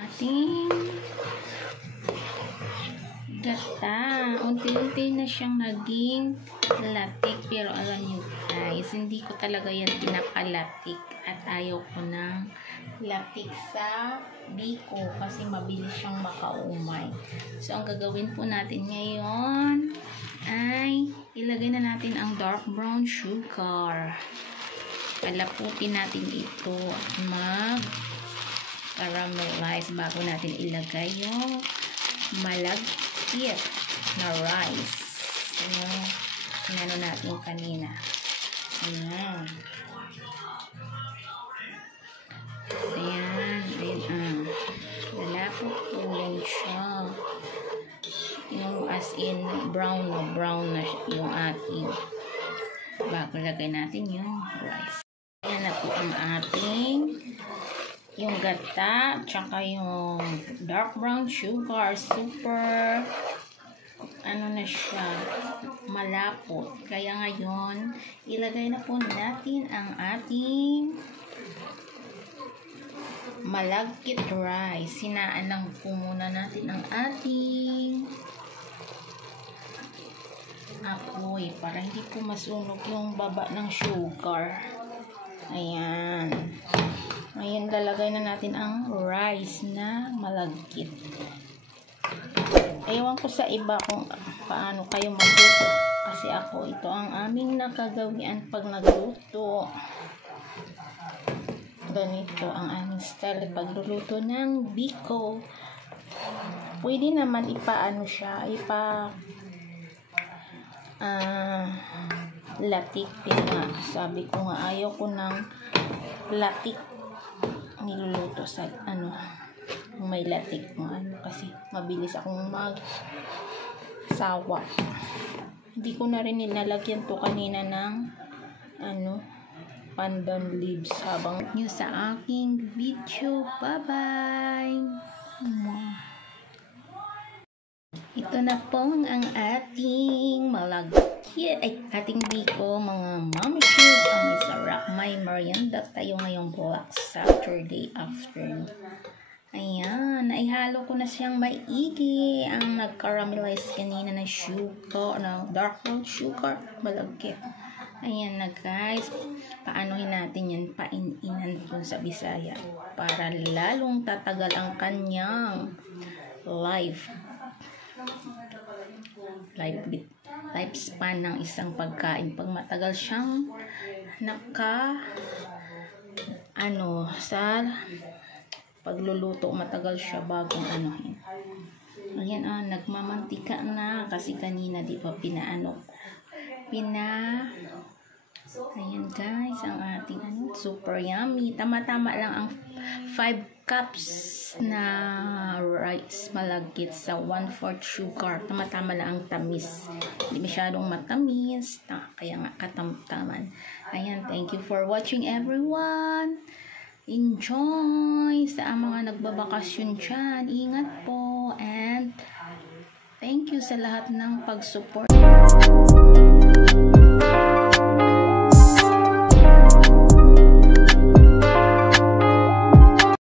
Ating gata. Unti-unti na siyang naging latik. Pero alam nyo guys, hindi ko talaga yan pinapalatik. At ayaw ko ng latik sa biko kasi mabilis siyang makaumay. So, ang gagawin po natin ngayon ay ilagay na natin ang dark brown sugar. Palaputin natin ito at mag-caramelize bago natin ilagay yung malagkit na rice. Ano natin kanina. Ayan. Ayan. Lalapot po lang siya. Yung as in brown na yung ating. Bago lagay natin yung rice. Ayan na po ang ating yung gata, tsaka yung dark brown sugar. Super ano na siya, malapot. Kaya ngayon, ilagay na po natin ang ating malagkit rice. Hinaan lang po muna natin ang ating apoy para hindi po masunog yung baba ng sugar. Ayan. Ngayon, lalagay na natin ang rice na malagkit. Ewan ko sa iba kung paano kayo magluto. Kasi ako, ito ang aming nakagawian pag nagluto. Ganito ang aming style pagluluto ng biko. Pwede naman ipaano siya, latik. Sabi ko nga, ayaw ko ng latik niluluto sa may latik kasi mabilis akong magsawa. Hindi ko na rin nilalagyan to kanina ng pandan leaves habang nyo sa aking video. Bye bye. Ito na pong ang ating ating biko, mga mommy shoes. Ang may sarap, may merienda tayo ngayong Black Saturday afternoon. Ayan, naihalo ko na siyang maigi ang nag-caramelize kanina na sugar, dark brown sugar, malagkit. Ayan na guys, paanohin natin yan, paininan dun sa Bisaya para lalong tatagal ang kanyang lifespan ng isang pagkain. Pag matagal siyang sa pagluluto, matagal siya bagong anuhin. Ayan, nagmamantika na kasi kanina di ba ayan guys, ang ating super yummy. Tama-tama lang ang 5 cups na rice malagkit sa 1/4 sugar. Tama-tama lang ang tamis. Hindi masyadong matamis. Kaya nga katamtaman. Ayan, thank you for watching everyone. Enjoy sa mga nagbabakasyon dyan. Ingat po and thank you sa lahat ng pag-support.